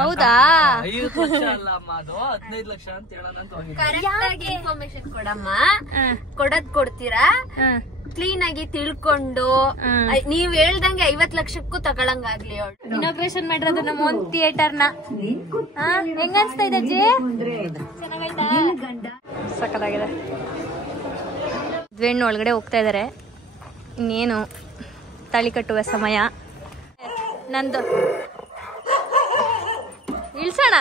ಹೌದಾ? 50 ಲಕ್ಷ ಅಲ್ಲ ಅಮ್ಮ, ಅದು 15 ಲಕ್ಷ ಅಂತ ಹೇಳೋಣ ಅಂತ ಹೋಗಿದ್ದೆ. ಕರೆಕ್ಟ್ ಆಗಿ ಇನ್ಫಾರ್ಮೇಶನ್ ಕೊಡಮ್ಮ, ಕೊಡ್ತೀರಾ ಕ್ಲೀನ್ ಆಗಿ ತಿಳ್ಕೊಂಡು ನೀವ್ ಹೇಳ್ದಂಗೆ 50 ಲಕ್ಷಕ್ಕೂ ತಗೊಳಂಗಾಗ್ಲಿ. ಇನಾಗ್ರೇಷನ್ ಮಾಡಿರೋದು ನಮ್ಮ ಒಂದು ಥಿಯೇಟರ್ ನ. ಹೆಂಗ ಅನ್ಸ್ತಾ ಇದೆ ಅಜ್ಜಿ? ಚೆನ್ನಾಗೈತಾ? ಸಕ್ಕತ್ತಾಗಿದೆ. ದ್ವೇಣ್ಣು ಒಳಗಡೆ ಹೋಗ್ತಾ ಇದಾರೆ. ಇನ್ನೇನು ತಾಳಿ ಕಟ್ಟುವ ಸಮಯ. ನಂದು ಇಳ್ಸೋಣ.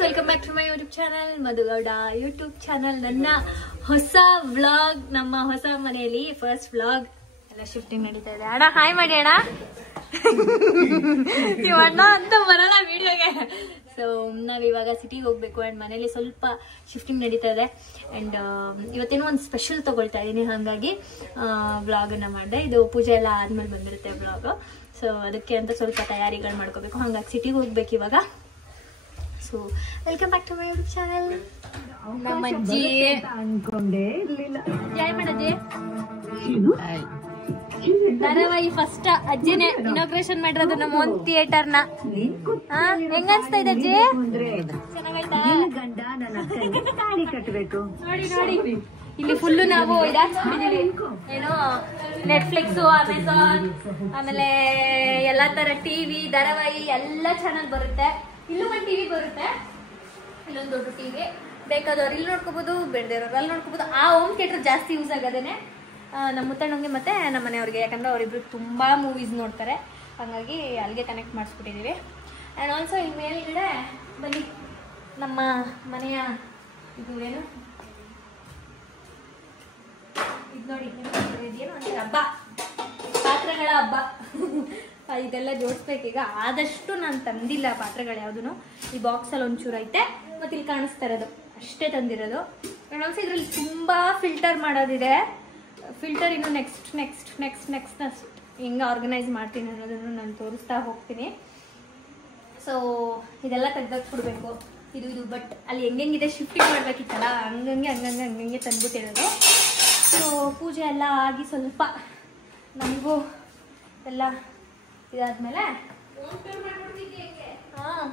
Welcome back to my YouTube channel, Madhu Gowda YouTube channel. ನನ್ನ ಹೊಸ ವ್ಲಾಗ್, ನಮ್ಮ ಹೊಸ ಮನೆಯಲ್ಲಿ ಫಸ್ಟ್ ವ್ಲಾಗ್. ಎಲ್ಲ ಶಿಫ್ಟಿಂಗ್ ನಡೀತಾ ಇದೆ. ಅಣ್ಣ ಹಾಯ್ ಮಾಡಿ ಅಣ್ಣ. ನೀವು ಅಣ್ಣ ಅಂತ ಬರಲ್ಲ ವಿಡಿಯೋಗೆ. ಸೊ ನಾವಿವಾಗ ಸಿಟಿಗೆ ಹೋಗ್ಬೇಕು ಅಂಡ್ ಮನೇಲಿ ಸ್ವಲ್ಪ ಶಿಫ್ಟಿಂಗ್ ನಡೀತಾ ಇದೆ. ಅಂಡ್ ಇವತ್ತೇನೋ ಒಂದು ಸ್ಪೆಷಲ್ ತಗೊಳ್ತಾ ಇದೀನಿ, ಹಾಗಾಗಿ ವ್ಲಾಗನ್ನ ಮಾಡಿದೆ. ಇದು ಪೂಜೆ ಎಲ್ಲ ಆದ್ಮೇಲೆ ಬಂದಿರುತ್ತೆ ವ್ಲಾಗ್. ಸೊ ಅದಕ್ಕೆ ಅಂತ ಸ್ವಲ್ಪ ತಯಾರಿಗಳು ಮಾಡ್ಕೋಬೇಕು, ಹಾಗಾಗಿ ಸಿಟಿಗೆ ಹೋಗ್ಬೇಕು ಇವಾಗ. So welcome back to my YouTube channel. ನಮ್ಮ ಅಜ್ಜಿ ಜಾಯ್ ಮಾಡಜ್ಜಿ. ಧಾರಾವಾಹಿ ಫಸ್ಟ್ ಅಜ್ಜಿನೇ ಇನಾಗ್ರೇಷನ್ ಮಾಡಿರೋದು ನಮ್ಮ ಒಂದು ಥಿಯೇಟರ್ ನ. ಹೆಂಗ ಅನ್ಸ್ತಾ ಇದೆ ಅಜ್ಜಿ? ಚೆನ್ನಾಗೈತಾ? ನೋಡಿ ನೋಡಿ, ಇಲ್ಲಿ ಫುಲ್ ನಾವು ಇದಾಗ್ತಿದೀವಿ. ಏನು ನೆಟ್ಫ್ಲಿಕ್ಸ್, ಅಮೆಝಾನ್, ಆಮೇಲೆ ಎಲ್ಲಾ ತರ ಟಿವಿ ಧಾರಾವಾಹಿ ಎಲ್ಲ ಚಾನಲ್ ಬರುತ್ತೆ. ಇಲ್ಲೂ ಒಂದು ಟಿವಿ ಬರುತ್ತೆ, ಇಲ್ಲೊಂದು ದೊಡ್ಡ ಟಿವಿ. ಬೇಕಾದವ್ರು ಇಲ್ಲಿ ನೋಡ್ಕೋಬಹುದು, ಬೇಡದವ್ರು ಅಲ್ಲಿ ನೋಡ್ಕೋಬಹುದು. ಆ ಹೋಮ್ ಥಿಯೇಟರ್ ಜಾಸ್ತಿ ಯೂಸ್ ಆಗೋದೇನೆ ನಮ್ಮ ಮುತ್ತಣ್ಣಂಗೆ ಮತ್ತೆ ನಮ್ಮ ಮನೆಯವ್ರಿಗೆ, ಯಾಕಂದ್ರೆ ಅವರಿಬ್ರು ತುಂಬಾ ಮೂವೀಸ್ ನೋಡ್ತಾರೆ, ಹಾಗಾಗಿ ಅಲ್ಲಿಗೆ ಕನೆಕ್ಟ್ ಮಾಡಿಸ್ಬಿಟ್ಟಿದೀವಿ. ಆ್ಯಂಡ್ ಆಲ್ಸೋ ಇಲ್ಲಿ ಮೇಲ್ಗಡೆ ಬನ್ನಿ, ನಮ್ಮ ಮನೆಯ ಇದು ಏನು ಇದು ನೋಡಿ, ಇದೇನು ಅಂತಾರೆ, ಹಬ್ಬ, ಪಾತ್ರೆಗಳ ಹಬ್ಬ. ಇದೆಲ್ಲ ಜೋಡಿಸ್ಬೇಕೀಗ. ಆದಷ್ಟು ನಾನು ತಂದಿಲ್ಲ ಪಾತ್ರೆಗಳು ಯಾವುದೂ. ಈ ಬಾಕ್ಸಲ್ಲಿ ಒಂಚೂರು ಐತೆ, ಮತ್ತೆ ಇಲ್ಲಿ ಕಾಣಿಸ್ತಾ ಇರೋದು ಅಷ್ಟೇ ತಂದಿರೋದು. ಆ್ಯಂಡ್ ಆಲ್ಸೋ ಇದರಲ್ಲಿ ತುಂಬಾ ಫಿಲ್ಟರ್ ಮಾಡೋದಿದೆ. ಫಿಲ್ಟರ್ ಇನ್ನು ನೆಕ್ಸ್ಟ್ ಹೆಂಗೆ ಆರ್ಗನೈಸ್ ಮಾಡ್ತೀನಿ ಅನ್ನೋದನ್ನು ನಾನು ತೋರಿಸ್ತಾ ಹೋಗ್ತೀನಿ. ಸೊ ಇದೆಲ್ಲ ತೆಗ್ದಾಕ್ಬಿಡ್ಬೇಕು. ಇದು ಬಟ್ ಅಲ್ಲಿ ಹೆಂಗೆಂಗಿದೆ ಶಿಫ್ಟಿಂಗ್ ಮಾಡ್ಬೇಕಿತ್ತಲ್ಲ, ಹಂಗಂಗೆ ತಂದ್ಬಿಟ್ಟಿರೋದು. ಸೊ ಪೂಜೆ ಎಲ್ಲ ಆಗಿ ಸ್ವಲ್ಪ ನಮಗೂ ಎಲ್ಲ ಇದಾದ್ಮೇಲೆ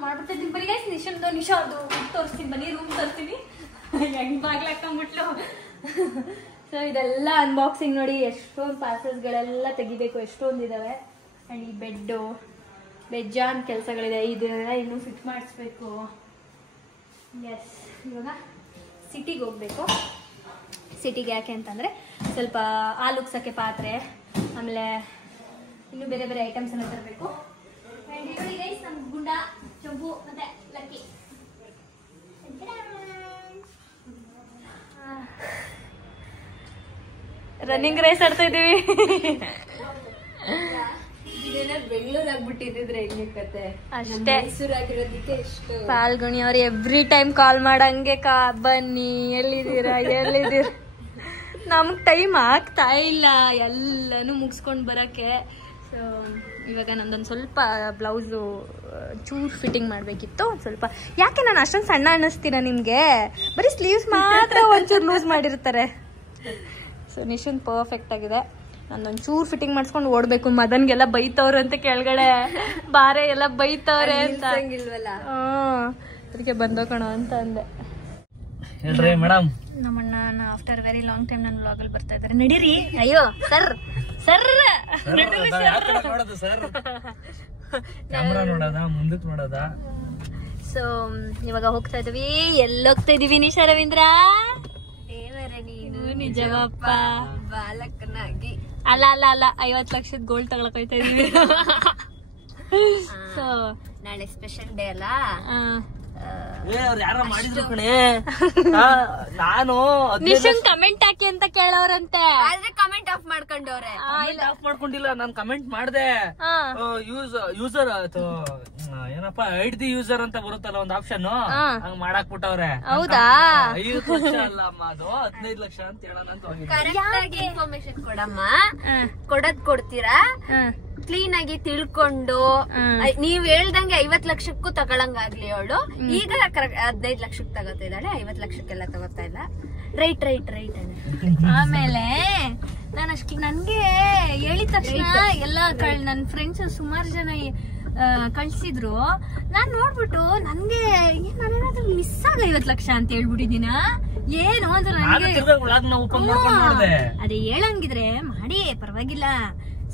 ಮಾಡ್ಬಿಡ್ತಿದ್ದೀನಿ. ಬರೀ ನಿಶಾ ಅದು ತೋರಿಸ್ತೀನಿ, ಬನ್ನಿ ರೂಮ್ ತೋರಿಸ್ತೀನಿ. ಹೆಂಗ್ ಬಾಗ್ಲಾಕೊಂಡ್ಬಿಟ್ಲು. ಸೊ ಇದೆಲ್ಲ ಅನ್ಬಾಕ್ಸಿಂಗ್ ನೋಡಿ, ಎಷ್ಟೊಂದು ಪಾರ್ಸಲ್ಸ್ಗಳೆಲ್ಲ ತೆಗಿಬೇಕು, ಎಷ್ಟೊಂದಿದ್ದಾವೆ. ಆ್ಯಂಡ್ ಈ ಬೆಜ್ಜಾನ್ ಕೆಲಸಗಳಿದೆ, ಇದೆಲ್ಲ ಇನ್ನೂ ಫಿಟ್ ಮಾಡಿಸ್ಬೇಕು. ಎಸ್, ಇವಾಗ ಸಿಟಿಗೆ ಹೋಗ್ಬೇಕು. ಸಿಟಿಗೆ ಯಾಕೆ ಅಂತಂದರೆ ಸ್ವಲ್ಪ ಹಾಲು ಉಗ್ಸೋಕ್ಕೆ ಪಾತ್ರೆ, ಆಮೇಲೆ ಇನ್ನೂ ಬೇರೆ ಬೇರೆ ಐಟಮ್ಸ್ ಎಲ್ಲ ತರಬೇಕು. ಆ್ಯಂಡ್ ಇವಳಿ ಗೈಸ್, ನಮ್ಮ ಗುಂಡ, ಚಂಪು ಮತ್ತು ಲಕ್ಕಿ. ರನ್ನಿಂಗ್ ರೇಸ್ ಆಡ್ತಾ ಇದೀವಿ. ಬೆಂಗಳೂರು ಆಗ್ಬಿಟ್ಟಿದ್ರೆ ಹೆಂಗಿರುತ್ತೆ ಅಷ್ಟೇ. ಮೈಸೂರಾಗಿರೋದಕ್ಕೆ ಎಷ್ಟು ಪಾಲ್ಗುಣಿ ಅವ್ರು ಎವ್ರಿ ಟೈಮ್ ಕಾಲ್ ಮಾಡಂಗೆ ಬನ್ನಿ, ಎಲ್ಲಿದ್ದೀರಾ. ನಮ್ಗೆ ಟೈಮ್ ಆಗ್ತಾ ಇಲ್ಲ ಎಲ್ಲನೂ ಮುಗಿಸ್ಕೊಂಡು ಬರೋಕ್ಕೆ. ಸೊ ಇವಾಗ ನಂದೊಂದು ಸ್ವಲ್ಪ ಬ್ಲೌಸು ಚೂರು ಫಿಟ್ಟಿಂಗ್ ಮಾಡಬೇಕಿತ್ತು. ಸ್ವಲ್ಪ ಯಾಕೆ ನಾನು ಅಷ್ಟೊಂದು ಸಣ್ಣ ಅನ್ನಿಸ್ತೀನ ನಿಮಗೆ? ಬರೀ ಸ್ಲೀವ್ಸ್ ಮಾತ್ರ ಒಂಚೂರು ಲೂಸ್ ಮಾಡಿರ್ತಾರೆ. ಸೊ ನಿಶನ್ ಪರ್ಫೆಕ್ಟ್ ಆಗಿದೆ. ನಂದೊಂದು ಚೂರು ಫಿಟ್ಟಿಂಗ್ ಮಾಡಿಸ್ಕೊಂಡು ಓಡಬೇಕು. ಮದನ್ಗೆಲ್ಲ ಬೈತವ್ರೆ ಅಂತ ಕೆಳಗಡೆ, ಬಾರೆ ಎಲ್ಲ ಬೈತವ್ರೆ ಅಂತ. ಅದಕ್ಕೆ ಬಂದೋಕೋಣ ಅಂತ ಅಂದೆ. ಹೇಳ್ರಿ ಮೇಡಮ್, ನಮ್ಮಣ್ಣ ಆಫ್ಟರ್ ವೆರಿ ಲಾಂಗ್ ಟೈಮ್ ನನ್ನ ವ್ಲಾಗಲ್ಲಿ ಬರ್ತಾ ಇದ್ದಾರೆ. ನಡೀರಿ. ಅಯ್ಯೋ ಸರ್ ನೋಡೋದು ಸರ್, ಕ್ಯಾಮ್ರಾ ನೋಡೋದ, ಮುಂದಕ್ಕೆ ನೋಡೋದ. ಸೊ ಇವಾಗ ಹೋಗ್ತಾ ಇದೀವಿ. ಎಲ್ಲೋಗ್ತಾ ಇದೀವಿ ನಿಶಾ ರವೀಂದ್ರ? ನೀನು ನಿಜವಪ್ಪ, ಬಾಲಕನಾಗಿ. ಅಲ್ಲ 50 ಲಕ್ಷದ ಗೋಲ್ಡ್ ತಗೊಳಕ್ ಹೋಗ್ತಾ ಇದೀವಿ. ಸೊ ನಾಳೆ ಸ್ಪೆಷಲ್ ಡೇ ಅಲ್ಲ. ಯಾರೋ ಮಾಡಿದ್ರು ಕಣೆ. ನಾನು ನಿಶನ್ ಕಮೆಂಟ್ ಹಾಕಿ ಅಂತ ಕೇಳೋರಂತೆ. ಆದ್ರೆ ಕಮೆಂಟ್ ಆಫ್ ಮಾಡ್ಕೊಂಡವ್ರೆ. ಆಫ್ ಮಾಡ್ಕೊಂಡಿಲ್ಲ, ನಾನು ಕಮೆಂಟ್ ಮಾಡ್ದೆ. ಯೂಸರ್ ಏನಪ್ಪಾ ಐಡ್ ದಿ ಯೂಸರ್ ಅಂತ ಬರುತ್ತಲ್ಲ ಒಂದು ಆಪ್ಷನ್, ಹಂಗ್ ಮಾಡಾಕ್ಬಿಟ್ಟವ್ರೆ. ಹೌದಾ? 50 ಲಕ್ಷ ಅಲ್ಲ ಅಮ್ಮ, ಅದು 15 ಲಕ್ಷ ಅಂತ ಹೇಳೋಣ ಅಂತ ಹೋಗಿದ್ದೆ. ಕರೆಕ್ಟ್ ಆಗಿ ಇನ್ಫಾರ್ಮೇಶನ್ ಕೊಡಮ್ಮ, ಕೊಡ್ತೀರಾ ಕ್ಲೀನ್ ಆಗಿ ತಿಳ್ಕೊಂಡು ನೀವ್ ಹೇಳ್ದಂಗೆ 50 ಲಕ್ಷಕ್ಕೂ ತಗೊಳಂಗಾಗ್ಲಿ. ಅವಳು ಈಗ 15 ಲಕ್ಷಕ್ಕೆ ತಗೋತಾ ಇದ್ದಾಳೆ, 50 ಲಕ್ಷಕ್ಕೆಲ್ಲ ತಗೋತಾ ಇಲ್ಲ. ರೈಟ್. ಆಮೇಲೆ ನಾನು ನನ್ಗೆ ತಕ್ಷಣ ಎಲ್ಲ ನನ್ ಫ್ರೆಂಡ್ಸ್ ಸುಮಾರು ಜನ ಕಳ್ಸಿದ್ರು. ನಾನ್ ನೋಡ್ಬಿಟ್ಟು ನನ್ಗೆ ನಾನೇನಾದ್ರೂ ಮಿಸ್ ಆಗ 50 ಲಕ್ಷ ಅಂತ ಹೇಳ್ಬಿಟ್ಟಿದ್ದೀನ ಏನು ಅಂತ ನನಗೆ ಅದೇ ಹೇಳಂಗಿದ್ರೆ ಮಾಡಿ ಪರವಾಗಿಲ್ಲ.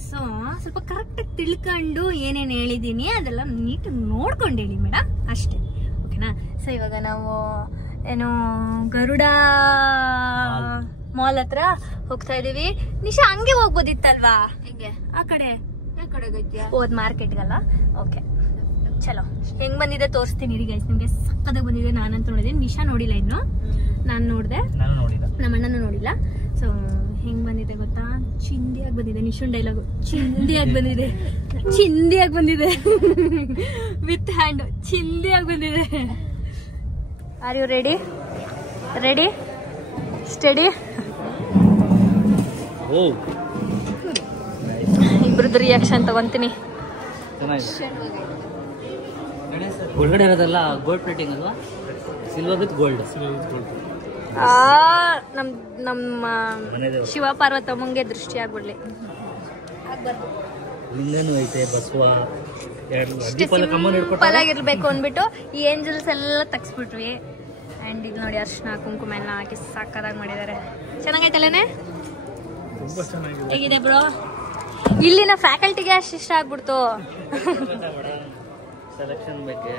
ಸೊ ಸ್ವಲ್ಪ ಕರೆಕ್ಟ್ ಆಗಿ ತಿಳ್ಕೊಂಡು ಏನೇನ್ ಹೇಳಿದೀನಿ ಅದೆಲ್ಲ ನೀಟ್ ನೋಡ್ಕೊಂಡು ಹೇಳಿ ಮೇಡಮ್, ಅಷ್ಟೇ ಓಕೆನಾ. ಸೊ ಇವಾಗ ನಾವು ಏನು ಗರುಡ ಮಾಲ್ ಹತ್ರ ಹೋಗ್ತಾ ಇದೀವಿ. ನಿಶಾ ಹಂಗೆ ಹೋಗ್ಬೋದಿತ್ತಲ್ವಾ? ಹಿಂಗೆ ಆ ಕಡೆ ಹೋದ್ ಮಾರ್ಕೆಟ್ಗಲ್ಲ. ಓಕೆ ಚಲೋ, ಹೆಂಗ್ ಬಂದಿದೆ ತೋರಿಸ್ತೀನಿ ಇರಿ ಗೈಸ್ ನಿಮ್ಗೆ. ಸಕ್ಕದಾಗ ಬಂದಿದೆ. ನಾನಂತ ನೋಡಿದ್ದೀನಿ, ನಿಶಾ ನೋಡಿಲ್ಲ ಇನ್ನು, ನಾನ್ ನೋಡ್ದೆ, ನಮ್ಮ ಅಣ್ಣನೂ ನೋಡಿಲ್ಲ. ಸೊ ಹೆಂಗ್ ಬಂದಿದೆ ಗೊತ್ತಾ? ಚಿಂದಿಯಾಗಿ ಬಂದಿದೆ. ನಿಶುನ್ ಡೈಲಾಗು ಚಿಂದಿಯಾಗಿ ಬಂದಿದೆ, ಚಿಂದಿಯಾಗಿ ಬಂದಿದೆ ವಿತ್ ಹ್ಯಾಂಡ್ ಚಿಂದಿಯಾಗಿ ಬಂದಿದೆ. Are you ready? Ready steady. ಇಬ್ರದ್ದು ರಿಯಾಕ್ಷನ್ ತಗೊಂತೀನಿ. ಒಳಗಡೆ ಇರೋದೆಲ್ಲ ಗೋಲ್ಡ್ ಪ್ಲೇಟಿಂಗ್ ಅಲ್ವಾ? Silver with gold. ನಮ್ಮ ಶಿವ ಪಾರ್ವತಮ್ಮಂಗೆ ದೃಷ್ಟಿ ಆಗ್ಬಿಡ್ಲಿ. ಹಿಂದೇನು ಐತೆ ಬಸವ ಸಿಂಪಲ್ ಆಗಿರ್ಬೇಕು ಅಂದ್ಬಿಟ್ಟು ಈ ಏಂಜಲ್ಸ್ ಎಲ್ಲ ತಗ್ಸ್ಬಿಟ್ವಿ. ಅಂಡ್ ಇದು ನೋಡಿ ಅರ್ಶಿನ ಕುಂಕುಮ ಎಲ್ಲ ಹಾಕಿ ಸಾಕಾಗಿ ಮಾಡಿದ್ದಾರೆ. ಚೆನ್ನಾಗೈತಲ್ಲೇ? ಹೇಗಿದೆ ಬ್ರೋ? ಇಲ್ಲಿನ ಫ್ಯಾಕಲ್ಟಿಗೆ ಅಷ್ಟು ಇಷ್ಟ ಆಗ್ಬಿಡ್ತು. ಸೆಲೆಕ್ಷನ್ ಬಗ್ಗೆ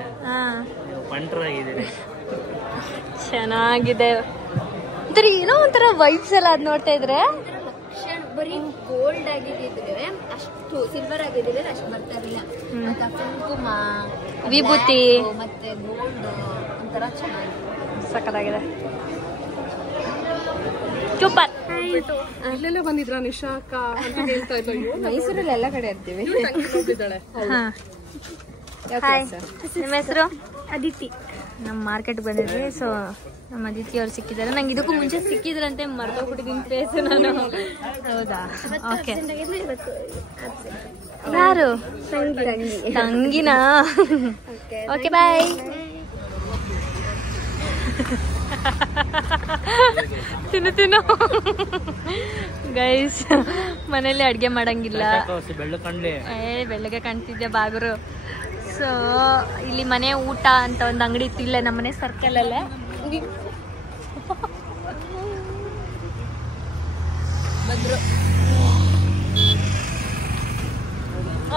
ಚೆನ್ನಾಗಿದೆ. ಏನೋ ಒಂಥರ ವೈಬ್ಸ್ ಎಲ್ಲ ಅದ್ ನೋಡ್ತಾ ಇದ್ರೆ. ಬರೀ ಗೋಲ್ಡ್ ಆಗಿದ್ರೆ ಅಷ್ಟು, ಸಿಲ್ವರ್ ಆಗಿದ್ರೆ ಅಷ್ಟು ಬರ್ತಾ ಇರಲಿಲ್ಲ. ಕುಂಕುಮ, ವಿಭೂತಿ ಮತ್ತೆ ಗೋಲ್ಡ್ ಒಂಥರ ಚೆನ್ನಾಗಿದೆ, ಸಕ್ಕತ್ತಾಗಿದೆ. ಸೂಪರ್. ಅಲ್ಲೆಲ್ಲ ಬಂದಿದ್ರ ನಿಶಾ ಅಕ್ಕ ಅಂತ ಹೇಳ್ತಾ ಇದ್ಲು. ಮೈಸೂರಲ್ಲಿ ಎಲ್ಲ ಕಡೆ ಇರ್ತೀವಿ. ನಿಮ್ಮ ಹೆಸರು? ಅದಿತಿ. ನಮ್ಮ ಮಾರ್ಕೆಟ್ ಬಂದಿದ್ವಿ. ಸೊ ನಮ್ಮ ಅದಿತಿ ಅವ್ರು ಸಿಕ್ಕಿದ್ದಾರೆ. ನಂಗೆ ಇದಕ್ಕೂ ಮುಂಚೆ ಸಿಕ್ಕಿದ್ರಂತೆ, ಮರ್ತೋಗ್ಬಿಟ್ಟಿದ್ದೀನಿ ಫೇಸ್ ನಾನು. ಹೌದಾ? ಓಕೆ. ಯಾರು? ತಂಗಿನಾ? Okay bye. ತಿನ್ನು ಗೈಸ್, ಮನೇಲಿ ಅಡ್ಗೆ ಮಾಡಂಗಿಲ್ಲ. ಬೆಳ್ಳಗೆ ಕಾಣ್ತಿದ್ದೆ ಬಾಗರು. ಸೊ ಇಲ್ಲಿ ಮನೆ ಊಟ ಅಂತ ಒಂದು ಅಂಗಡಿ ಇತ್ತು, ಇಲ್ಲೇ ನಮ್ಮನೆ ಸರ್ಕಲ್ ಅಲ್ಲೇ.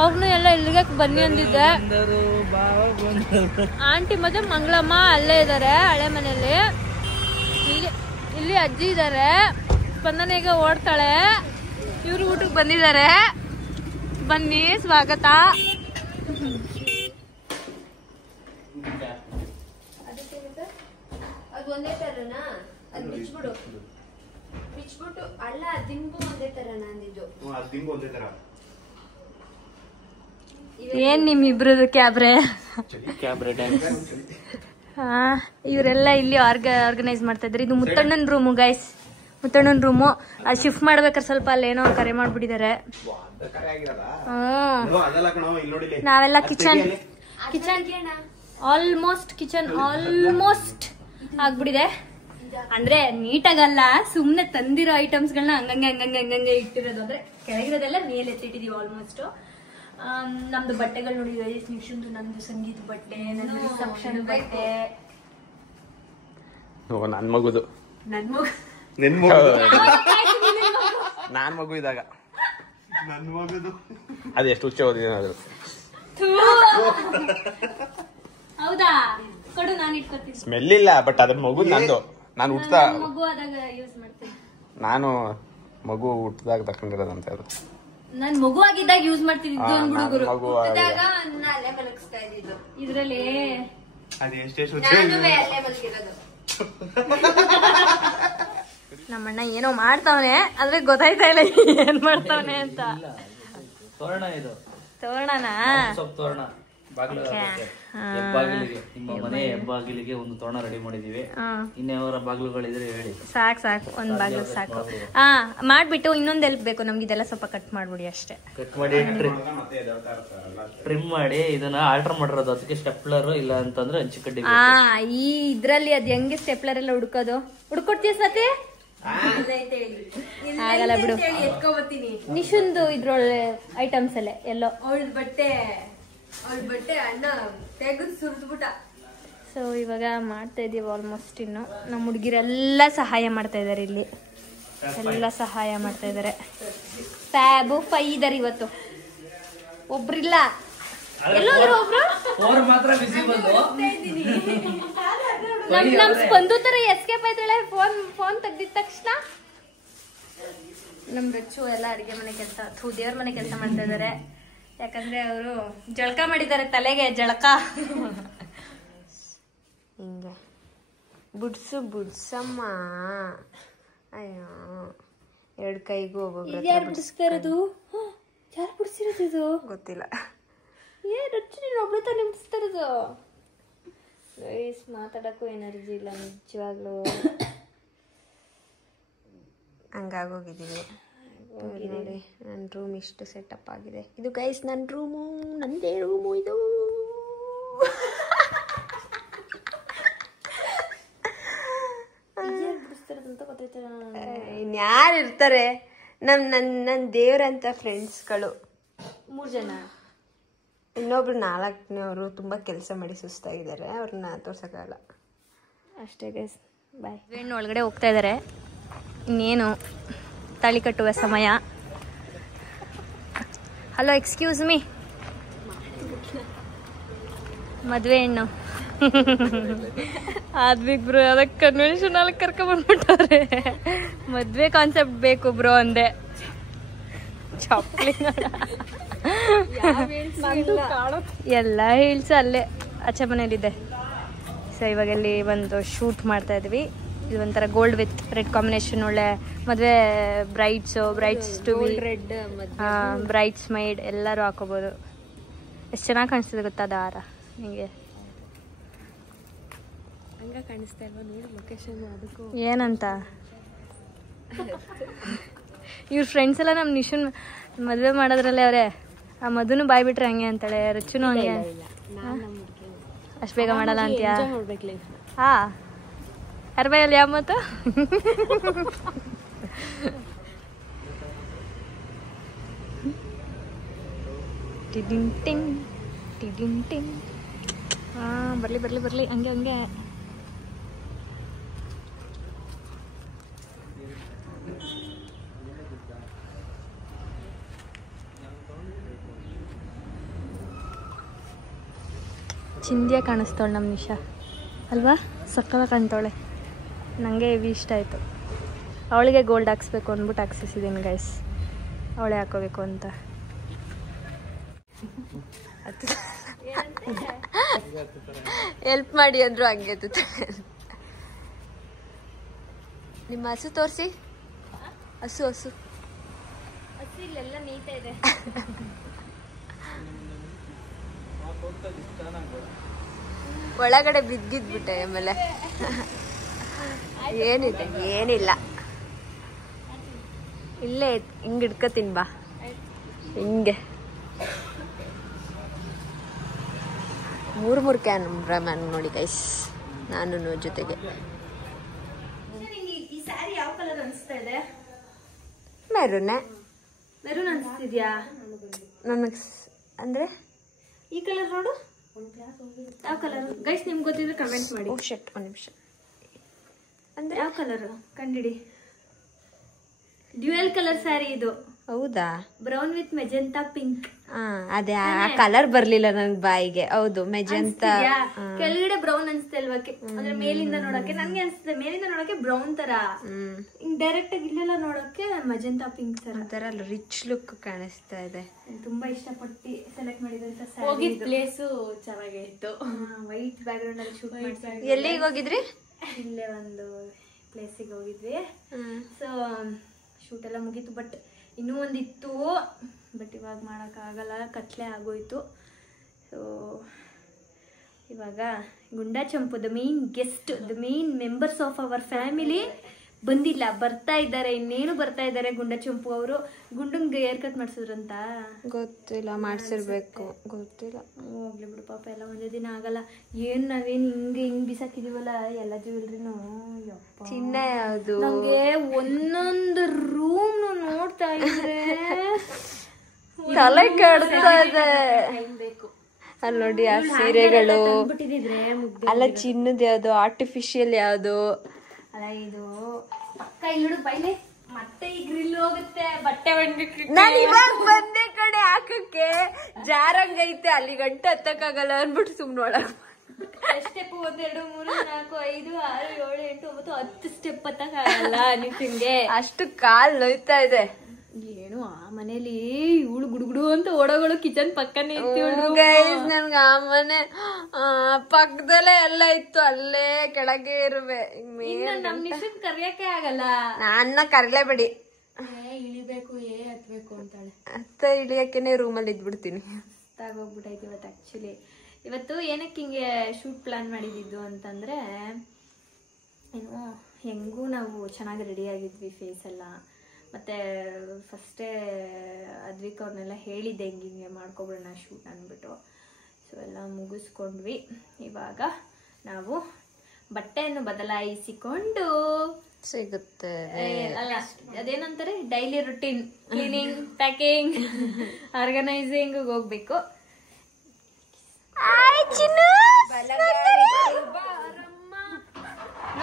ಅವ್ರನ್ನು ಎಲ್ಲ ಇಲ್ಲಿಗೆ ಬನ್ನಿ ಅಂದಿದ್ದೆ. ಆಂಟಿ ಮತ್ತೆ ಮಂಗಳಮ್ಮ ಅಲ್ಲೇ ಇದ್ದಾರೆ ಹಳೆ ಮನೆಯಲ್ಲಿ. ಇಲ್ಲಿ ಅಜ್ಜಿ ಇದ್ದಾರೆ, ಸ್ಪಂದನೆಗೆ ಓಡ್ತಾಳೆ. ಇವ್ರು ಊಟಕ್ಕೆ ಬಂದಿದ್ದಾರೆ, ಬನ್ನಿ ಸ್ವಾಗತ. ಅದು ಒಂದೇ ತರನಾ? ಅದು ಬಿಚ್ಬಿಡು, ಬಿಚ್ಬಿಟ್ಟು ಅಲ್ಲ ದಿಂಬು ಒಂದೇ ತರನಾ ಅಂದಿದ್ದು? ದಿಂಬು ಒಂದೇ ತರ. ಏನ್ ನಿಮ್ಮಿಬ್ರದ್ದು ಕ್ಯಾಬ್ರೆ? ಇವರೆಲ್ಲ ಇಲ್ಲಿ ಆರ್ಗನೈಸ್ ಮಾಡ್ತಾ ಇದ್ದಾರೆ. ಇದು ಮುತ್ತಣ್ಣನ್ ರೂಮು ಗೈಸ್, ಮುತ್ತಣ್ಣನ್ ರೂಮು. ಅದು ಶಿಫ್ಟ್ ಮಾಡ್ಬೇಕಾದ್ರೆ ಸ್ವಲ್ಪ ಅಲ್ಲೇನೋ ಕರೆ ಮಾಡ್ಬಿಟ್ಟಿದ್ದಾರೆ. ನಾವೆಲ್ಲ ಕಿಚನ್ ಆಲ್ಮೋಸ್ಟ್ ಆಗ್ಬಿಟ್ಟಿದೆ. ಅಂದ್ರೆ ನೀಟಾಗಲ್ಲ, ಸುಮ್ನೆ ತಂದಿರೋ ಐಟಮ್ಸ್ ಗಳನ್ನ ಹಂಗಂಗೆ ಇಟ್ಟಿರೋದು. ಅಂದ್ರೆ ಕೆಳಗಿರೋದೆಲ್ಲ ಮೇಲೆ ಎತ್ತಿಟ್ಟಿದೀವಿ ಆಲ್ಮೋಸ್ಟ್. ನಮ್ದು ಬಟ್ಟೆಗಳು ನೋಡಿದ್ವಿ, ನಿಶುಂದು, ನಂದು ಸಂಗೀತ ಬಟ್ಟೆ, ನಂದು ರಿಸೆಪ್ಷನ್ ಬಟ್ಟೆ. ನನ್ ಮಗುದು, ನಾನ್ ಮಗು ಇದ್ದಾಗ ನನ್ ಮಗುದು ಅದು ಎಷ್ಟು ಹುಚ್ಚ ಓದಿದೆ ಅದು. ಹೌದಾ? ಕೊಡು, ನಾನು ಇಟ್ಕೊತೀನಿ. ಸ್ಮೆಲ್ ಇಲ್ಲ, ಬಟ್ ಅದ್ರ ಮಗು ನಂದು. ನಾನು ಹುಟ್ಟದ ಮಗು ಆದಾಗ ಯೂಸ್ ಮಾಡ್ತೀನಿ. ನಾನು ಮಗು ಹುಟ್ಟದಾಗ ತಕೊಂಡಿರೋದಂತ ಅದು. ನಾನ್ ಮಗು ಆಗಿದ್ದಾಗ ಯೂಸ್ ಮಾಡ್ತಿದ್ದು ಹುಡುಗರು ಅಲ್ಲೇ ಮಲಗಿಸ್ತಾ ಇದ್ದಿದ್ದು ಇದ್ರಲ್ಲಿ. ಅಲ್ಲೇ ಮಲಗಿರೋದು. ನಮ್ಮಣ್ಣ ಏನೋ ಮಾಡ್ತಾವನೆ, ಆದ್ರೆ ಗೊತ್ತಾಯ್ತಾ ಇಲ್ಲ ಏನ್ ಮಾಡ್ತಾವನೆ ಅಂತ. ತೋರಣ ಇದು, ತೋರಣನಾ? ತೋರಣ ಹೆಬ್ಬಾಗಿಲಿಗೆ, ನಿಮ್ಮ ಮನೆ ಹೆಬ್ಬಾಗಿಲಿಗೆ ಒಂದು ತೋರಣ ರೆಡಿ ಮಾಡಿದೀವಿ. ಇನ್ನೆವರ ಬಾಗಿಲುಗಳಿದ್ರೆ ಹೇಳಿ. ಸಾಕು ಒಂದ್ ಬಾಗಿಲು ಸಾಕು. ಮಾಡ್ಬಿಟ್ಟು ಇನ್ನೊಂದ್ ಎಲ್ಪ್ ಬೇಕು ನಮ್ಗೆ, ಇದೆಲ್ಲ ಸ್ವಲ್ಪ ಕಟ್ ಮಾಡ್ಬಿಡಿ ಅಷ್ಟೇ. ಕಟ್ ಮಾಡಿ ಟ್ರಿಮ್ ಮಾಡಿ ಇದನ್ನ ಆಲ್ಟರ್ ಮಾಡಿರೋದು. ಅದಕ್ಕೆ ಸ್ಟೆಪ್ಲರ್ ಇಲ್ಲ ಅಂತಂದ್ರೆ ಹಂಚಿಕಡ್ಡಿ. ಈ ಇದ್ರಲ್ಲಿ ಅದ್ ಹೆಂಗೆ ಸ್ಟೆಪ್ಲರ್ ಎಲ್ಲ ಹುಡ್ಕೋದು? ಹುಡ್ಕೊಡ್ತೀಯ ಸತಿ? ಆಗಲ್ಲ ಬಿಡು. ನಿಶುಂದು ಇದ್ರೊಳ್ಳೆ ಐಟಮ್ಸ್ ಅಲ್ಲೇ ಎಲ್ಲೋ ಅವಳ ಬಟ್ಟೆ ಅಣ್ಣ ತೆಗೆದು ಸುರಿದ್ಬಿಟ್ಟ. ಸೊ ಇವಾಗ ಮಾಡ್ತಾ ಇದೀವಿ ಆಲ್ಮೋಸ್ಟ್. ಇನ್ನು ನಮ್ಮ ಹುಡುಗಿರೆಲ್ಲ ಸಹಾಯ ಮಾಡ್ತಾ ಇದಾರೆ ಇಲ್ಲಿ, ಎಲ್ಲ ಸಹಾಯ ಮಾಡ್ತಾ ಇದಾರೆ. ಫ್ಯಾಬು ಫೈ ಇದಾರೆ ಇವತ್ತು, ಒಬ್ರಿಲ್ಲ. ಎಲ್ಲೋದ್ರು ಒಬ್ರು ಮಾತ್ರ ವಿಸಿಬಲ್. ನಮ್ ಸ್ಪಂದು ತರ ಎಸ್ಕೇಪ್ ಆಯ್ತಾಳೆ ಫೋನ್ ತೆಗ್ದಿದ ತಕ್ಷಣ. ನಮ್ ರಚ್ಚು ಎಲ್ಲ ಅಡಿಗೆ ಮನೆ ಕೆಲಸ, ದೇವ್ರ ಮನೆ ಕೆಲಸ ಮಾಡ್ತಾ ಇದಾರೆ. ಯಾಕಂದ್ರೆ ಅವರು ಜಳಕ ಮಾಡಿದ್ದಾರೆ, ತಲೆಗೆ ಜಳಕ. ಹಿಂಗೆ ಬುಡ್ಸಮ್ಮ. ಅಯ್ಯೋ, 2 ಕೈಗೂ ಒಬ್ಬೊಬ್ರು. ಯಾರು ಬಿಡಿಸ್ತಾ ಇರೋದು? ಯಾರು ಬಿಡಿಸಿರೋದು ಇದು? ಗೊತ್ತಿಲ್ಲ. ರಚ್ಚು ನೀನು ಒಬ್ಳು ತಾನೇ ಬಿಡಿಸ್ತಾ ಇರೋದು? ಮಾತಾಡಕ್ಕೂ ಎನರ್ಜಿ ಇಲ್ಲ ನಿಜವಾಗ್ಲೂ. ಹಂಗಾಗೋಗಿದ್ದೀವಿ ನೋಡಿ. ನನ್ನ ರೂಮ್ ಇಷ್ಟು ಸೆಟಪ್ ಆಗಿದೆ. ಇದು ಗೈಸ್ ನನ್ನ ರೂಮು, ನಂದೇ ರೂಮು ಇದು. ಇನ್ಯಾರು ಇರ್ತಾರೆ ನನ್ನ ದೇವ್ರಂತ ಫ್ರೆಂಡ್ಸ್ಗಳು 3 ಜನ. ಇನ್ನೊಬ್ರು 4ನೇವರು ತುಂಬಾ ಕೆಲಸ ಮಾಡಿ ಸುಸ್ತಾಗಿದ್ದಾರೆ, ಅವ್ರನ್ನ ತೋರ್ಸಕ್ಕಾಗಲ್ಲ ಅಷ್ಟೇ ಗೈಸ್. ಬಾಯ್. ಹೆಣ್ಣು ಒಳಗಡೆ ಹೋಗ್ತಾ ಇದ್ದಾರೆ. ಇನ್ನೇನು ತಾಳಿ ಕಟ್ಟುವ ಸಮಯ. Hello, excuse me. ಮದುವೆ ಹೆಣ್ಣು ಆದ್ವಿಗ್ ಬ್ರೋ, ಅದಕ್ಕೆ ಕನ್ವೆನ್ಷನ್ ಅಲ್ಲಿ ಕರ್ಕೊಂಡ್ಬಂದ್ಬಿಟ್ಟವ್ರೆ. ಮದ್ವೆ ಕಾನ್ಸೆಪ್ಟ್ ಬೇಕು ಬ್ರೋ ಅಂದೆ. ಚಾಪ್ಲಿ ಎಲ್ಲ ಹಿಲ್ಸ್ ಅಲ್ಲೇ ಆಚೆ ಮನೇಲಿದೆ. ಸೊ ಇವಾಗ ಇಲ್ಲಿ ಒಂದು ಶೂಟ್ ಮಾಡ್ತಾ ಇದ್ವಿ. ಇದು ಒಂಥರ ಗೋಲ್ಡ್ ವಿತ್ ರೆಡ್ ಕಾಂಬಿನೇಷನ್. ಒಳ್ಳೆ ಮದುವೆ brides to be, bridesmaid ಎಲ್ಲರೂ ಹಾಕೋಬಹುದು. ಎಷ್ಟು ಚೆನ್ನಾಗಿ ಕಾಣಿಸ್ತದೆ ಗೊತ್ತಾ ದಾರ ನಿಮಗೆ? ಕಾಣಿಸ್ತಾ ಇಲ್ವಾ ನೋಡಿ ಲೊಕೇಶನ್? ಅದಕ್ಕೂ ಏನಂತ ಇವ್ರ ಫ್ರೆಂಡ್ಸ್ ಎಲ್ಲ ನಮ್ಮ ನಿಶುನ್ ಮದುವೆ ಮಾಡೋದ್ರಲ್ಲೇ ಅವರೇ. ಆ ಮಧುನು ಬಾಯ್ ಬಿಟ್ರೆ ಹಂಗೆ ಅಂತಾಳೆ, ರಚ್ಚುನು ಹಂಗೆ. ಅಷ್ಟು ಬೇಗ ಮಾಡಲ್ಲ ಅಂತೀಯಾ? ಹಾ, ಯಾರ ಬಾಯಲ್ಲಿ ಯಾವ ಮಾತು? ಹಾಂ, ಬರ್ಲಿ ಹಂಗೆ. ಚಿಂದಿಯ ಕಾಣಿಸ್ತವಳೆ ನಮ್ಮ ನಿಶಾ ಅಲ್ವಾ? ಸಕ್ಕಲ ಕಾಣ್ತಾವಳೆ. ನನಗೆ ಹೆವಿ ಇಷ್ಟ ಆಯಿತು. ಅವಳಿಗೆ ಗೋಲ್ಡ್ ಹಾಕ್ಸ್ಬೇಕು ಅಂದ್ಬಿಟ್ಟು ಹಾಕ್ಸಿದ್ದೀನಿ ಗೈಸ್, ಅವಳೇ ಹಾಕೋಬೇಕು ಅಂತ. ಹೆಲ್ಪ್ ಮಾಡಿ ಅಂದ್ರು ಹಂಗೆ. ನಿಮ್ಮ ಹಸು ತೋರಿಸಿ. ಹಸು ಇಲ್ಲೆಲ್ಲ ನೀಟೇ ಇದೆ. ಒಳಗಡೆ ಬಿದ್ದಿದ್ಬಿಟ್ಟೆ. ಆಮೇಲೆ ಏನಿಲ್ಲ, ಇಲ್ಲೇ ಹಿಂಗೆ ಹಿಡ್ಕತೀನಿ ಬಾ. ಹಿಂಗೆ 3 ಕ್ಯಾನ್ ಬ್ರಹ್ಮನ್ ನೋಡಿ ಗೈಸ್, ನಾನು ಜೊತೆಗೆ. ಈ ಸ್ಯಾರಿ ಯಾವ ಕಲರ್ ಅನಿಸ್ತಾ ಇದೆ? ಮೆರೂನ್ ಅನಿಸ್ತಿದ್ಯಾ ನನಗೆ? ಅಂದ್ರೆ ಈ ಕಲರ್ ನೋಡು, ಯಾವ ಕಲರ್ ಗೈಸ್? ನಿಮ್ಗೆ ಗೊತ್ತಿದ್ರೆ ಕಮೆಂಟ್ ಮಾಡಿ. ಒಂದು ನಿಮಿಷ. ಅಂದ್ರೆ ಯಾವ ಕಲರ್ ಕಂಡಿಡಿ? ಡ್ಯುಯಲ್ ಕಲರ್ ಸ್ಯಾರಿ ಇದು. ಹೌದಾ? Brown with magenta pink. ಅದೇ ಆ ಕಲರ್ ಬರ್ಲಿಲ್ಲ ನನ್ ಬಾಯಿಗೆ. ಹೌದು, ಮೆಜೆಂಟಾ. ಕೆಳಗಡೆ ಬ್ರೌನ್ ಅನ್ಸುತ್ತೆ ಅಲ್ವಾ? ಅಂದ್ರೆ ಮೇಲಿಂದ ನೋಡಕ್ಕೆ ನನ್ಗೆ ಅನ್ಸುತ್ತೆ, ಮೇಲಿಂದ ನೋಡಕ್ಕೆ ಬ್ರೌನ್ ತರ, ಡೈರೆಕ್ಟ್ ಆಗಿ ಇಲ್ಲೆಲ್ಲ ನೋಡಕ್ಕೆ ಮೆಜೆಂಟಾ ಪಿಂಕ್ ತರ. ಒಂಥರ ರಿಚ್ ಲುಕ್ ಕಾಣಿಸ್ತಾ ಇದೆ. ತುಂಬಾ ಇಷ್ಟಪಟ್ಟು ಸೆಲೆಕ್ಟ್ ಮಾಡಿದಂತ ಹೋಗಿದ್ ಪ್ಲೇಸು ಚೆನ್ನಾಗಿತ್ತು. ವೈಟ್ ಬ್ಯಾಕ್ ಗ್ರೌಂಡ್ ಅಲ್ಲಿ ಶೂಟ್ ಮಾಡ್ತಾ. ಎಲ್ಲಿಗೆ ಹೋಗಿದ್ರಿ? ಇಲ್ಲೇ ಒಂದು ಪ್ಲೇಸಿಗೆ ಹೋಗಿದ್ವಿ. ಸೊ ಶೂಟ್ ಎಲ್ಲ ಮುಗೀತು, ಬಟ್ ಇನ್ನೂ ಒಂದಿತ್ತು, ಬಟ್ ಇವಾಗ ಮಾಡೋಕ್ಕಾಗಲ್ಲ, ಕತ್ಲೆ ಆಗೋಯ್ತು. ಸೊ ಇವಾಗ Gunda Champu, the main guest, the main members of our family ಬಂದಿಲ್ಲ, ಬರ್ತಾ ಇದ್ದಾರೆ, ಇನ್ನೇನು ಬರ್ತಾ ಇದ್ದಾರೆ. ಗುಂಡ ಚಂಪು ಅವರು ಗುಂಡಂಗೆ ಹೇರ್ ಕಟ್ ಮಾಡ್ಸಿದ್ರಂತ ಗೊತ್ತಿಲ್ಲ, ಮಾಡ್ಸಿರ್ಬೇಕು, ಗೊತ್ತಿಲ್ಲ. ಹೋಗ್ಲಿ ಬಿಡು ಪಾಪ, ಎಲ್ಲ ಒಂದೇ ದಿನ ಆಗಲ್ಲ. ಏನ್ ನಾವೇನ್ ಹಿಂಗ್ ಬಿಸಾಕಿದೀವಲ್ಲ ಎಲ್ಲ ಜ್ಯುವೆಲ್ರಿನೂ. ಚಿನ್ನ ಯಾವ್ದು? ನಂಗೆ ಒಂದೊಂದು ರೂಮ್ ನೋಡ್ತಾ ಇದ್ರೆ ತಲೆ ಕೆಡ್ತಾ ಇದೆ. ಅಲ್ಲಿ ನೋಡಿ ಆ ಸೀರೆಗಳು, ಅಲ್ಲ ಚಿನ್ನದ ಯಾವ್ದು, ಆರ್ಟಿಫಿಷಿಯಲ್ ಯಾವ್ದು ಅಲ್ಲ ಇದು. ಅಕ್ಕ ಇಡು ಬೈಲೆ, ಮತ್ತೆ ಈ ಗ್ರಿಲ್ ಹೋಗುತ್ತೆ ಬಟ್ಟೆ ಒಣಗಕ್ಕೆ. ನಾನು ಇವಾಗ ಬಂದೆ ಕಡೆ ಹಾಕಕ್ಕೆ, ಜಾರಂಗೈತೆ, ಅಲ್ಲಿ ಗಂಟೆ ಹತ್ತಕ್ಕಾಗಲ್ಲ ಅನ್ಬಿಟ್ಟು ಸುಮ್ನೆ ಒಳಗೆ ಸ್ಟೆಪ್ 1 2 3 4 5 6 7 8 9 10 ಸ್ಟೆಪ್ ಹತ್ತಕ್ಕಾಗಲ್ಲ ನಿಮ್ಗೆ. ಅಷ್ಟು ಕಾಲ್ ನೋಯ್ತಾ ಇದೆ. ಏನು ಆ ಮನೇಲಿ ಇವಳು ಗುಡುಗುಡು ಅಂತ ಓಡೋಗಳು ಕಿಚನ್ ಪಕ್ಕನೇ ಇತ್ತು. ನನ್ಗೆ ಆ ಮನೆ ಪಕ್ಕದಲ್ಲೇ ಎಲ್ಲ ಇತ್ತು, ಅಲ್ಲೇ ಕೆಳಗೆ ಇರುವೆ. ನಮ್ ನಿಶ್ಚಿತ್ ಕರಿಯಕ್ಕೆ ಆಗಲ್ಲ. ನನ್ನ ಕರ್ಲೇಬೇಡಿ, ಇಳಿಬೇಕು ಹತ್ಬೇಕು ಅಂತಾಳೆ. ಅತ್ತ ಇಳಿಯಕ್ಕೇನೆ ರೂಮಲ್ಲಿ ಇದ್ಬಿಡ್ತೀನಿ. ಹೋಗ್ಬಿಟ್ಟೈತಿ ಇವತ್ತು. ಆಕ್ಚುಲಿ ಇವತ್ತು ಏನಕ್ಕೆ ಹಿಂಗೆ ಶೂಟ್ ಪ್ಲಾನ್ ಮಾಡಿದ್ದು ಅಂತಂದ್ರೆ, ಏನು ಹೆಂಗೂ ನಾವು ಚೆನ್ನಾಗಿ ರೆಡಿ ಆಗಿದ್ವಿ, ಫೇಸ್ ಎಲ್ಲ. ಮತ್ತು ಫಸ್ಟೇ ಅದ್ವಿಕ್ ಅವ್ರನ್ನೆಲ್ಲ ಹೇಳಿದ್ದೆ ಹಿಂಗೆ ಮಾಡ್ಕೊಬಿಡೋಣ ಶೂಟ್ ಅಂದ್ಬಿಟ್ಟು. ಸೊ ಎಲ್ಲ ಮುಗಿಸ್ಕೊಂಡ್ವಿ. ಇವಾಗ ನಾವು ಬಟ್ಟೆಯನ್ನು ಬದಲಾಯಿಸಿಕೊಂಡು ಸಿಗುತ್ತೆ. ಅಲ್ಲ ಅದೇನಂತಾರೆ, daily routine cleaning, packing, organising ಹೋಗ್ಬೇಕು.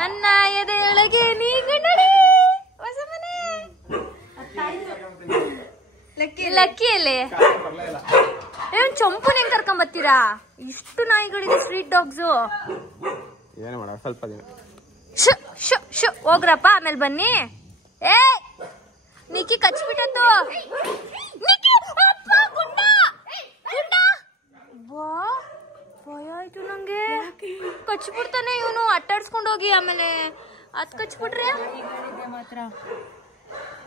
ನನ್ನ ಎದೆಯೊಳಗೆ ನೀಗ ನಡಿ ಹೊಸ ಮನೆ. ಲಕ್ಕಿಯಲ್ಲಿ ಚಂಪು ಹೆಂಗ್ ಕರ್ಕೊಂಡ್ ಬರ್ತೀರಾ? ಇಷ್ಟು ನಾಯಿಗಳಿದೆ, ಸ್ಟ್ರೀಟ್ ಡಾಗ್ಸು. ಏನೇ ಮಾಡ ಸ್ವಲ್ಪ ದಿನ ಹೋಗ್ರಪ್ಪ, ಆಮೇಲೆ ಬನ್ನಿ. ಏ ನಿಕ್ಕಿ ಕಚ್ಬಿಟ್ಟದ್ದು. ಭಯ ಆಯ್ತು ನಂಗೆ, ಕಚ್ಬಿಡ್ತಾನೆ ಇವನು. ಅಟ್ಟಾಡ್ಸ್ಕೊಂಡ್ ಹೋಗಿ ಆಮೇಲೆ ಅದ್ ಕಚ್ಬಿಟ್ರೆ ಮಾತ್ರ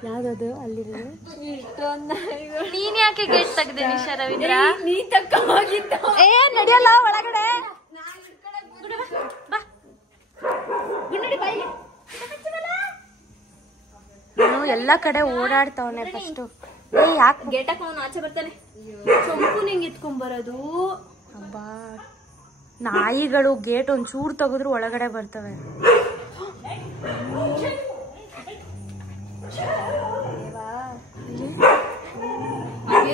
ಯಾವ್ದದು ಅಲ್ಲಿರೋದು. ನೀನ್ ಯಾಕೆ ಗೇಟ್ ತೆಗ್ದೆ ನಿಶಾ ರವೀಂದ್ರ? ನೀ ತಕ್ಕ ಹೋಗಿದ್ದ. ಏ ನಡಿಯಲ್ಲ ಒಳಗಡೆ. ನಾನು ಎಲ್ಲಾ ಕಡೆ ಓಡಾಡ್ತಾವನೆ. ಫಸ್ಟ್ ಯಾಕೆ ಗೇಟಕ್ ಅವನು ಆಚೆ ಬರ್ತಾನೆ. ಚಂಪು ನಿಂಗೆ ಎತ್ಕೊಂಡ್ ಬರೋದು. ಅಬ್ಬಾ, ನಾಯಿಗಳು ಗೇಟ್ ಒಂಚೂರು ತೆಗೆದ್ರು ಒಳಗಡೆ ಬರ್ತವೆ.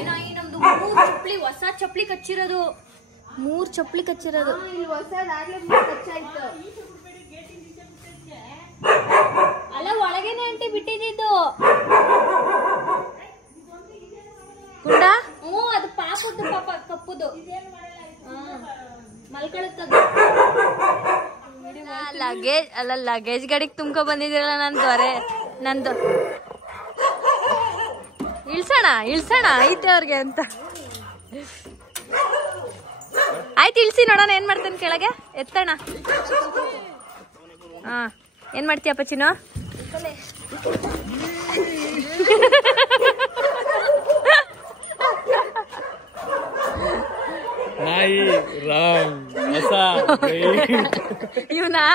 ನಾಯಿ ನಮ್ದು 3 ಚಪ್ಪಲಿ, ಹೊಸ ಚಪ್ಪಲಿ ಕಚ್ಚಿರೋದು. 3 ಚಪ್ಪಲಿ ಕಚ್ಚಿರೋದು. ಅಲ್ಲ ಒಳಗೇನೆ ಅಂಟಿ ಬಿಟ್ಟಿದ್ದು. ಗುಂಡ ಅದು ಪಾಪದ್ದು, ಪಾಪ ಕಪ್ಪುದು ಮಲ್ಕೊಳುತ್ತದು. ಲಗೇಜ್ ಅಲ್ಲ, ಲಗೇಜ್ ಗಾಡಿಗೆ ತುಂಬ್ಕೊ ಬಂದಿದ್ದೀರಲ್ಲ ನಂದು. ಇಳ್ಸೋಣ ಐತೆ ಅವ್ರಿಗೆ ಅಂತ. ಆಯ್ತು ಇಳ್ಸಿ ನೋಡೋಣ ಏನ್ ಮಾಡ್ತಾನೆ ಕೆಳಗೆ. ಎತ್ತಣ. ಹಾ, ಏನ್ ಮಾಡ್ತೀಯಪ್ಪ ಚಿನ್ನು? ನಾಯಿ ರಾಮ್ ಇವನಾ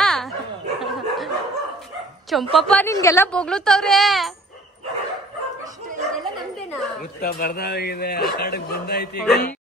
ಚಂಪಪ್ಪ ನಿನ್ಗೆಲ್ಲ ಬೊಗ್ಳುತ್ತವ್ರೆ. ಬರ್ದಾಗಿದೆ, ಬಂದೈತಿ.